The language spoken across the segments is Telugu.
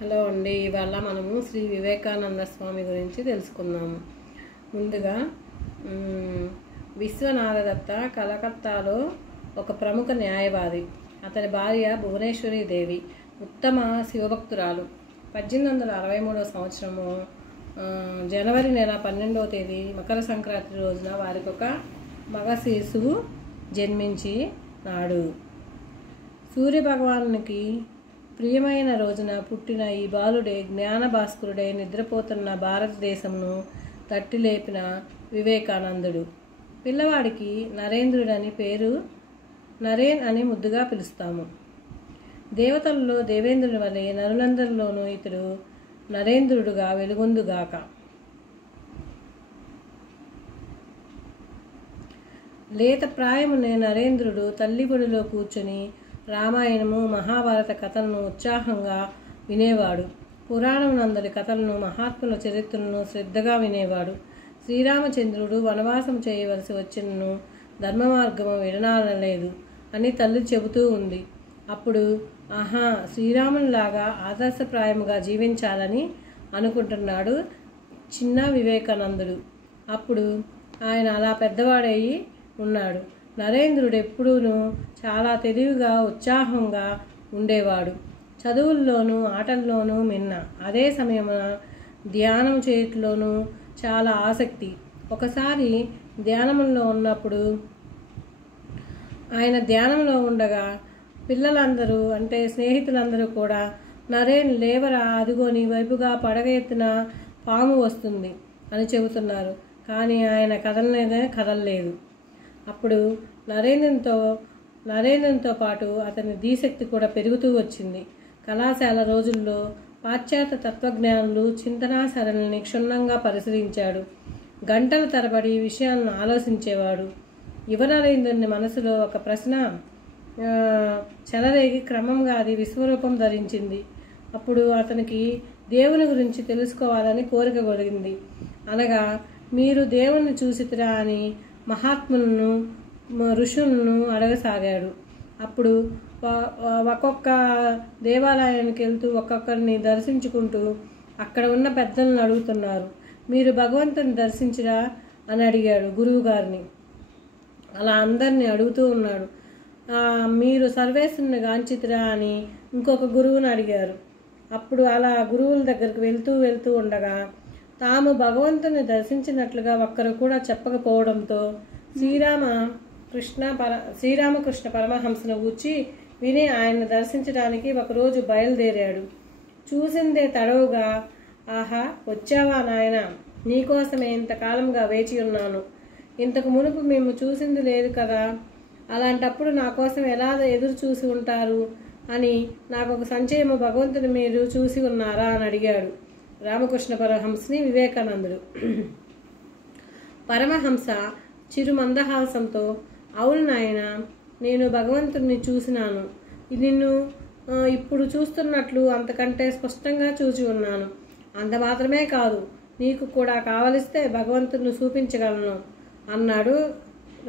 హలో అండి, ఇవాళ మనము శ్రీ వివేకానంద స్వామి గురించి తెలుసుకుందాము. ముందుగా విశ్వనాథ దత్త కలకత్తాలో ఒక ప్రముఖ న్యాయవాది. అతని భార్య భువనేశ్వరి దేవి ఉత్తమ శివభక్తురాలు. 1863 సంవత్సరము జనవరి నెల 12వ తేదీ మకర సంక్రాంతి రోజున వారికి ఒక మగ శిశువు జన్మించి నాడు. సూర్యభగవానునికి ప్రియమైన రోజున పుట్టిన ఈ బాలుడే జ్ఞానభాస్కరుడై నిద్రపోతున్న భారతదేశంను తట్టి లేపిన వివేకానందుడు. పిల్లవాడికి నరేంద్రుడని పేరు, నరేన్ అని ముద్దుగా పిలుస్తాము. దేవతలలో దేవేంద్రుడి వలె నరులందరిలోనూ ఇతడు నరేంద్రుడుగా వెలుగొందుగాక. లేత ప్రాయమునే నరేంద్రుడు తల్లి ఒడిలో కూర్చొని రామాయణము, మహాభారత కథలను ఉత్సాహంగా వినేవాడు. పురాణం నందరి కథలను, మహాత్ముల చరిత్రలను శ్రద్ధగా వినేవాడు. శ్రీరామచంద్రుడు వనవాసం చేయవలసి వచ్చినను ధర్మ మార్గము విడనాడలేదు అని తల్లి చెబుతూ ఉంది. అప్పుడు శ్రీరామునిలాగా ఆదర్శప్రాయముగా జీవించాలని అనుకుంటున్నాడు చిన్న వివేకానందుడు. అప్పుడు ఆయన అలా పెద్దవాడయి ఉన్నాడు. నరేంద్రుడు ఎప్పుడూనూ చాలా తెలివిగా, ఉత్సాహంగా ఉండేవాడు. చదువుల్లోనూ ఆటల్లోనూ మిన్న. అదే సమయమున ధ్యానం చేయట్లోనూ చాలా ఆసక్తి. ఒకసారి ధ్యానంలో ఉన్నప్పుడు ఆయన ధ్యానంలో ఉండగా పిల్లలందరూ అంటే స్నేహితులందరూ కూడా నరేన్ లేవరా, అదిగో నీ వైపుగా పడగ ఎత్తున పాము వస్తుంది అని చెబుతున్నారు. కానీ ఆయన కదలలేదు. అప్పుడు నరేంద్రునితో పాటు అతని ధీశక్తి కూడా పెరుగుతూ వచ్చింది. కళాశాల రోజుల్లో పాశ్చాత్య తత్వజ్ఞానులు చింతనా సరళిని క్షుణ్ణంగా పరిశీలించాడు. గంటల తరబడి విషయాలను ఆలోచించేవాడు. యువ నరేంద్రుని మనసులో ఒక ప్రశ్న చెలరేగి క్రమంగా అది విశ్వరూపం ధరించింది. అప్పుడు అతనికి దేవుని గురించి తెలుసుకోవాలని కోరిక కలిగింది. అనగా, మీరు దేవుణ్ణి చూసితిరా అని మహాత్ములను, ఋషులను అడగసాగాడు. అప్పుడు ఒక్కొక్క దేవాలయానికి వెళ్తూ ఒక్కొక్కరిని దర్శించుకుంటూ అక్కడ ఉన్న పెద్దలను అడుగుతున్నారు. మీరు భగవంతుని దర్శించిరా అని అడిగాడు గురువు గారిని. అలా అందరినీ అడుగుతూ ఉన్నాడు. మీరు సర్వేశ్వరుని గాంచితిరా అని ఇంకొక గురువుని అడిగారు. అప్పుడు అలా గురువుల దగ్గరికి వెళ్తూ ఉండగా తాము భగవంతుని దర్శించినట్లుగా ఒక్కరు కూడా చెప్పకపోవడంతో శ్రీరామకృష్ణ పరమహంసను గూర్చి విని ఆయన్ని దర్శించడానికి ఒకరోజు బయలుదేరాడు. చూసిందే తడవుగా, వచ్చావా నాయన, నీకోసమే ఇంతకాలంగా వేచి ఉన్నాను. ఇంతకు మునుపు మేము చూసింది లేదు కదా, అలాంటప్పుడు నా కోసం ఎలా ఎదురు చూసి ఉంటారు అని నాకు ఒక సంశయము. భగవంతుని మీరు చూసి ఉన్నారా అని అడిగాడు రామకృష్ణ పరమహంసని వివేకానందుడు. పరమహంస చిరు మందహాసంతో, అవును నాయన, నేను భగవంతుడిని చూసినాను. నిన్ను ఇప్పుడు చూస్తున్నట్లు అంతకంటే స్పష్టంగా చూసి ఉన్నాను. అంత మాత్రమే కాదు, నీకు కూడా కావలిస్తే భగవంతుడిని చూపించగలను అన్నాడు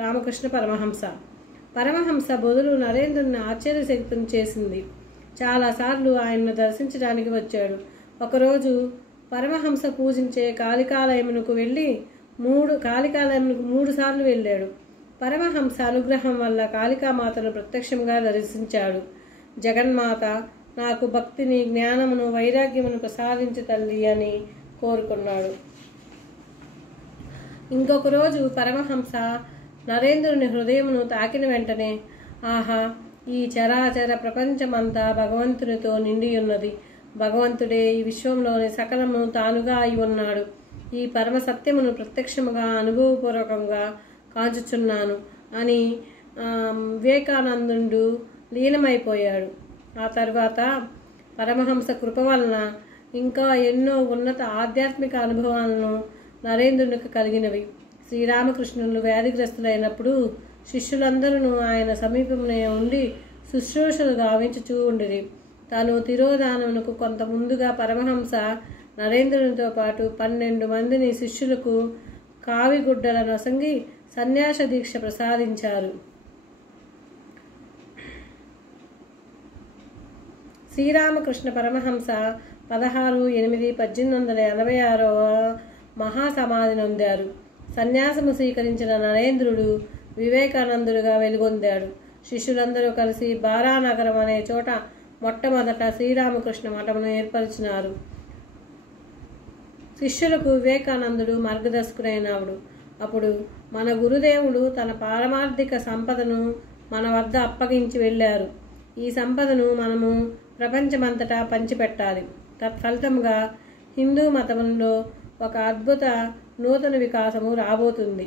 రామకృష్ణ పరమహంస. పరమహంస బదులు నరేంద్రుని ఆశ్చర్యశక్తిని చేసింది. చాలాసార్లు ఆయన్ను దర్శించడానికి వచ్చాడు. ఒకరోజు పరమహంస పూజించే కాళికాలయమునకు 3 సార్లు వెళ్ళాడు. పరమహంస అనుగ్రహం వల్ల కాళికామాతను ప్రత్యక్షంగా దర్శించాడు. జగన్మాత, నాకు భక్తిని, జ్ఞానమును, వైరాగ్యమును ప్రసాదించు తల్లి అని కోరుకున్నాడు. ఇంకొక రోజు పరమహంస నరేంద్రుని హృదయమును తాకిన వెంటనే, ఈ చరాచర ప్రపంచమంతా భగవంతునితో నిండి ఉన్నది. భగవంతుడే ఈ విశ్వంలోని సకలమును తానుగా అయి ఉన్నాడు. ఈ పరమ సత్యమును ప్రత్యక్షముగా, అనుభవపూర్వకంగా కాంచుచున్నాను అని వివేకానందుడు లీనమైపోయాడు. ఆ తర్వాత పరమహంస కృప వలన ఇంకా ఎన్నో ఉన్నత ఆధ్యాత్మిక అనుభవాలను నరేంద్రునికి కలిగినవి. శ్రీరామకృష్ణులు వ్యాధిగ్రస్తులైనప్పుడు శిష్యులందరూ ఆయన సమీపంలో ఉండి శుశ్రూషలు గావించుచూ ఉండిరి. తాను తిరోధానమునకు కొంత ముందుగా పరమహంస నరేంద్రునితో పాటు 12 మందిని శిష్యులకు కావిగుడ్డల నొసంగి సన్యాస దీక్ష ప్రసాదించారు. శ్రీరామకృష్ణ పరమహంస 16/8/1886 మహాసమాధి నొందారు. సన్యాసము స్వీకరించిన నరేంద్రుడు వివేకానందుడుగా వెలుగొందాడు. శిష్యులందరూ కలిసి బారానగరం అనే చోట మొట్టమొదట శ్రీరామకృష్ణ మఠమును ఏర్పరిచినారు. శిష్యులకు వివేకానందుడు మార్గదర్శకుడైనవాడు. అప్పుడు మన గురుదేవుడు తన పారమార్థిక సంపదను మన వద్ద అప్పగించి వెళ్ళారు. ఈ సంపదను మనము ప్రపంచమంతటా పంచిపెట్టాలి. తత్ఫలితంగా హిందూ మతంలో ఒక అద్భుత నూతన వికాసము రాబోతుంది.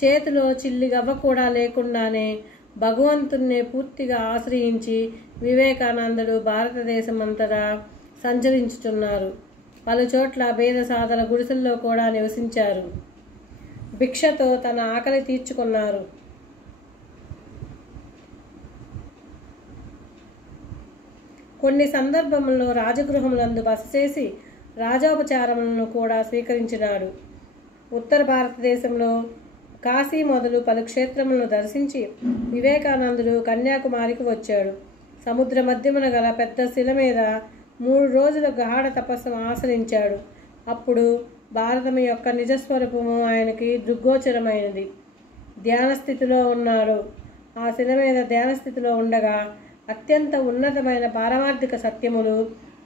చేతిలో చిల్లి గవ్వ కూడా లేకుండానే భగవంతుణ్ణి పూర్తిగా ఆశ్రయించి వివేకానందుడు భారతదేశమంతటా సంచరించుచున్నారు. పలుచోట్ల భేద సాధన గుడిసెల్లో కూడా నివసించారు. భిక్షతో తన ఆకలి తీర్చుకున్నారు. కొన్ని సందర్భముల్లో రాజగృహములందు బస చేసి రాజోపచారములను కూడా స్వీకరించినాడు. ఉత్తర భారతదేశంలో కాశీ మొదలు పలు క్షేత్రములను దర్శించి వివేకానందుడు కన్యాకుమారికి వచ్చాడు. సముద్ర మధ్యమున గల పెద్ద శిల మీద 3 రోజుల గాఢ తపస్సు ఆచరించాడు. అప్పుడు భారతం యొక్క నిజస్వరూపము ఆయనకి దృగ్గోచరమైనది. ధ్యానస్థితిలో ఉన్నాడు. ఆ శిల మీద ధ్యానస్థితిలో ఉండగా అత్యంత ఉన్నతమైన పారమార్థిక సత్యములు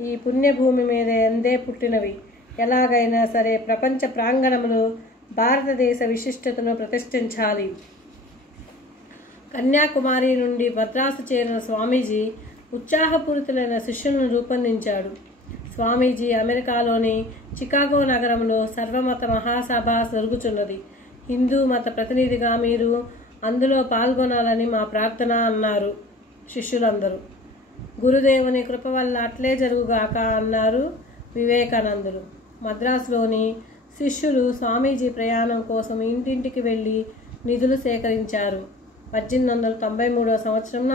ఈ పుణ్యభూమి మీద ఎందే పుట్టినవి. ఎలాగైనా సరే ప్రపంచ ప్రాంగణములు భారతదేశ విశిష్టతను ప్రతిష్ఠించాలి. కన్యాకుమారి నుండి మద్రాసు చేరిన స్వామీజీ ఉత్సాహపూరితులైన శిష్యులను రూపొందించాడు. స్వామీజీ అమెరికాలోని చికాగో నగరంలో సర్వమత మహాసభ జరుగుతున్నది. హిందూ మత ప్రతినిధిగా మీరు అందులో పాల్గొనాలని మా ప్రార్థన అన్నారు శిష్యులందరూ. గురుదేవుని కృప వల్ల అట్లే జరుగుగాక అన్నారు వివేకానందుడు. మద్రాసులోని శిష్యులు స్వామీజీ ప్రయాణం కోసం ఇంటింటికి వెళ్ళి నిధులు సేకరించారు. 1893 సంవత్సరంన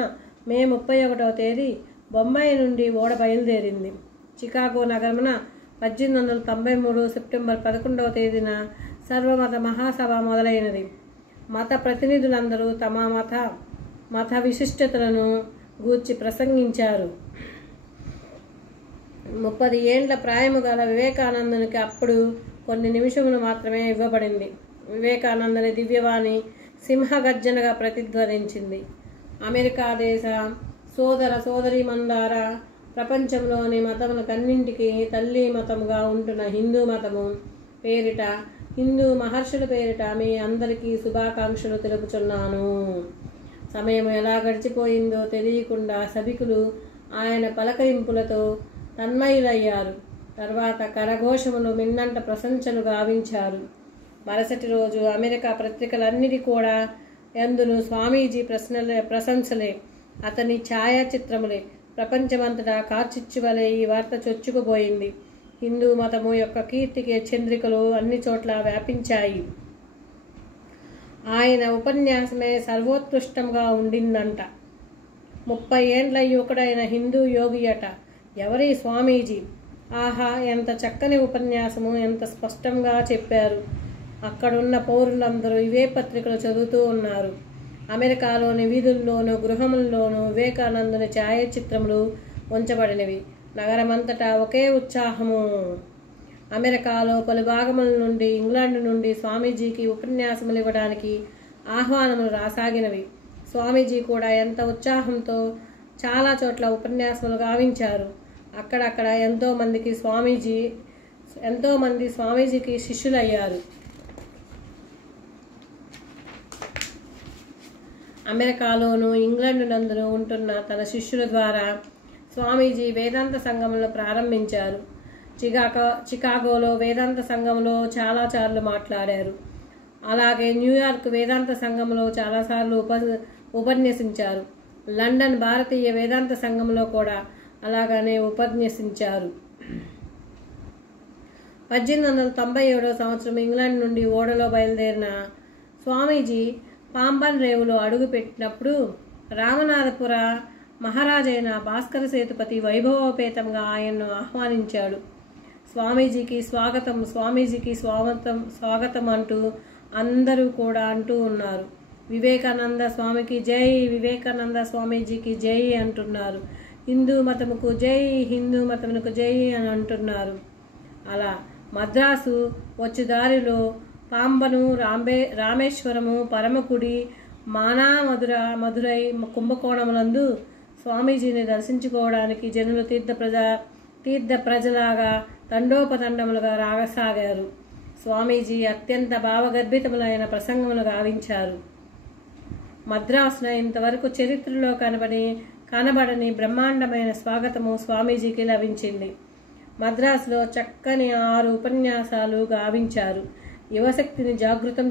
మే 31వ తేదీ బొంబాయి నుండి ఓడ బయలుదేరింది. చికాగో నగరమున 1893 సెప్టెంబర్ 11వ తేదీన సర్వమత మహాసభ మొదలైనది. మత ప్రతినిధులందరూ తమ మత విశిష్టతలను గూర్చి ప్రసంగించారు. 30 ఏండ్ల ప్రాయము గల వివేకానందునికి అప్పుడు కొన్ని నిమిషములు మాత్రమే ఇవ్వబడింది. వివేకానందుని దివ్యవాణి సింహగర్జనగా ప్రతిధ్వనించింది. అమెరికా దేశ సోదర సోదరీమణులారా, ప్రపంచంలోని మతములకన్నింటికీ తల్లి మతముగా ఉంటున్న హిందూ మతము పేరిట, హిందూ మహర్షుల పేరిట మీ అందరికీ శుభాకాంక్షలు తెలుపుచున్నాను. సమయం ఎలా గడిచిపోయిందో తెలియకుండా సభికులు ఆయన పలకరింపులతో తన్మయులయ్యారు. తర్వాత కరఘోషములు మిన్నంట ప్రశంసలు గావించారు. మరుసటి రోజు అమెరికా పత్రికలన్నిటి కూడా ఎందును స్వామీజీ ప్రశంసలే, అతని ఛాయాచిత్రములే. ప్రపంచమంతటా కార్చిచ్చువలే ఈ వార్త చొచ్చుకుపోయింది. హిందూ మతము యొక్క కీర్తికి చంద్రికలు అన్ని చోట్ల వ్యాపించాయి. ఆయన ఉపన్యాసమే సర్వోత్కృష్టంగా ఉండిందంట. 30 ఏండ్ల యువకుడైన హిందూ యోగియట. ఎవరి స్వామీజీ? ఆహా, ఎంత చక్కని ఉపన్యాసము, ఎంత స్పష్టంగా చెప్పారు. అక్కడున్న పౌరులందరూ ఇవే పత్రికలు చదువుతూ ఉన్నారు. అమెరికాలోని వీధుల్లోనూ గృహముల్లోనూ వివేకానందుని ఛాయాచిత్రములు ఉంచబడినవి. నగరమంతటా ఒకే ఉత్సాహము. అమెరికాలో పలు భాగముల నుండి, ఇంగ్లాండ్ నుండి స్వామీజీకి ఉపన్యాసములు ఇవ్వడానికి ఆహ్వానములు రాసాగినవి. స్వామీజీ కూడా ఎంత ఉత్సాహంతో చాలా చోట్ల ఉపన్యాసములు గావించారు. అక్కడక్కడ ఎంతోమంది స్వామీజీకి శిష్యులయ్యారు. అమెరికాలోను ఇంగ్లాండ్ నందును ఉంటున్న తన శిష్యుల ద్వారా స్వామీజీ వేదాంత సంఘంలో ప్రారంభించారు. చికాగోలో వేదాంత సంఘంలో చాలాసార్లు మాట్లాడారు. అలాగే న్యూయార్క్ వేదాంత సంఘంలో చాలాసార్లు ఉపన్యసించారు. లండన్ భారతీయ వేదాంత సంఘంలో కూడా అలాగనే ఉపన్యసించారు. 1897 సంవత్సరం ఇంగ్లాండ్ నుండి ఓడలో బయలుదేరిన స్వామీజీ పాంబన్ రేవులో అడుగుపెట్టినప్పుడు రామనాథపుర మహారాజైన భాస్కర సేతుపతి వైభవోపేతంగా ఆయన్ను ఆహ్వానించాడు. స్వామీజీకి స్వాగతం, స్వామీజీకి స్వాగతం అంటూ అందరూ కూడా అంటూ ఉన్నారు. వివేకానంద స్వామికి జై, వివేకానంద స్వామీజీకి జై అంటున్నారు. హిందూ మతముకు జై, హిందూ మతమునకు జై అని అంటున్నారు. అలా మద్రాసు వచ్చే దారిలో పాంబను, రామేశ్వరము, పరమకుడి, మదురై, కుంభకోణములందు స్వామీజీని దర్శించుకోవడానికి జనులు తీర్థ ప్రజలాగా తండోపతండములుగా రాగసాగారు. స్వామీజీ అత్యంత భావగర్భితములైన ప్రసంగములు గావించారు. మద్రాసున ఇంతవరకు చరిత్రలో కనబడని బ్రహ్మాండమైన స్వాగతము స్వామీజీకి లభించింది. మద్రాసులో చక్కని 6 ఉపన్యాసాలు గావించారు. యువశక్తిని జాగృతం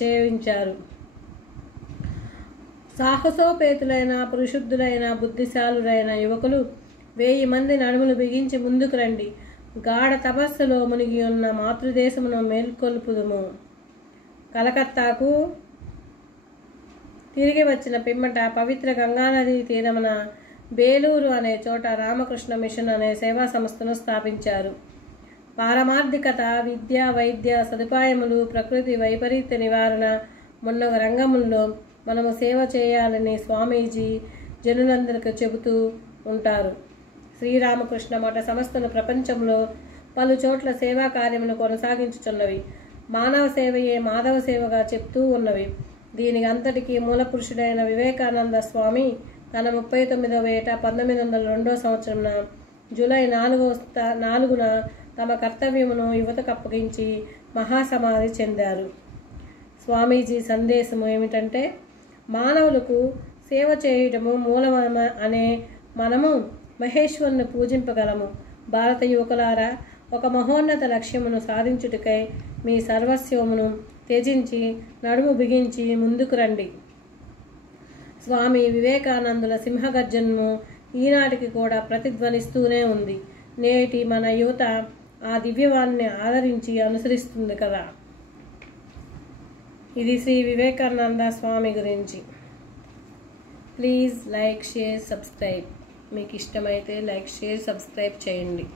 చేయించారు. సాహసోపేతులైన, పురుషుద్ధులైన, బుద్ధిశాలురైన యువకులు 1000 మంది నడుములు బిగించి ముందుకు రండి, గాఢ తపస్సులో మునిగి ఉన్న మాతృదేశమును మేల్కొల్పుదుము. కలకత్తాకు తిరిగి వచ్చిన పిమ్మట పవిత్ర గంగానదీ తీరమున బేలూరు అనే చోట రామకృష్ణ మిషన్ అనే సేవా సంస్థను స్థాపించారు. పారమార్థికత, విద్య, వైద్య సదుపాయములు, ప్రకృతి వైపరీత్య నివారణ మొన్న రంగముల్లో మనము సేవ చేయాలని స్వామీజీ జనులందరికీ చెబుతూ ఉంటారు. శ్రీరామకృష్ణ మఠ సంస్థలు ప్రపంచంలో పలు చోట్ల సేవా కార్యములు కొనసాగించుచున్నవి. మానవ సేవయే మాధవ సేవగా చెప్తూ ఉన్నవి. దీనికి అంతటికీ మూలపురుషుడైన వివేకానంద స్వామి తన 39వ ఏట 1902 సంవత్సరంన జూలై 4న తమ కర్తవ్యమును యువతకు అప్పగించి మహాసమాధి చెందారు. స్వామీజీ సందేశము ఏమిటంటే, మానవులకు సేవ చేయటము మూలమ అనే మనము మహేశ్వరుని పూజింపగలము. భారత యువకులారా, ఒక మహోన్నత లక్ష్యమును సాధించుటకై మీ సర్వస్వమును త్యజించి నడుము బిగించి ముందుకు రండి. స్వామి వివేకానందుల సింహగర్జనము ఈనాటికి కూడా ప్రతిధ్వనిస్తూనే ఉంది. నేటి మన యువత ఆ దివ్యవాణిని ఆదరించి అనుసరిస్తుంది కదా. ఇది శ్రీ వివేకానంద స్వామి గురించి. Please like, share, subscribe. మీకు ఇష్టమైతే లైక్, షేర్, సబ్స్క్రైబ్ చేయండి.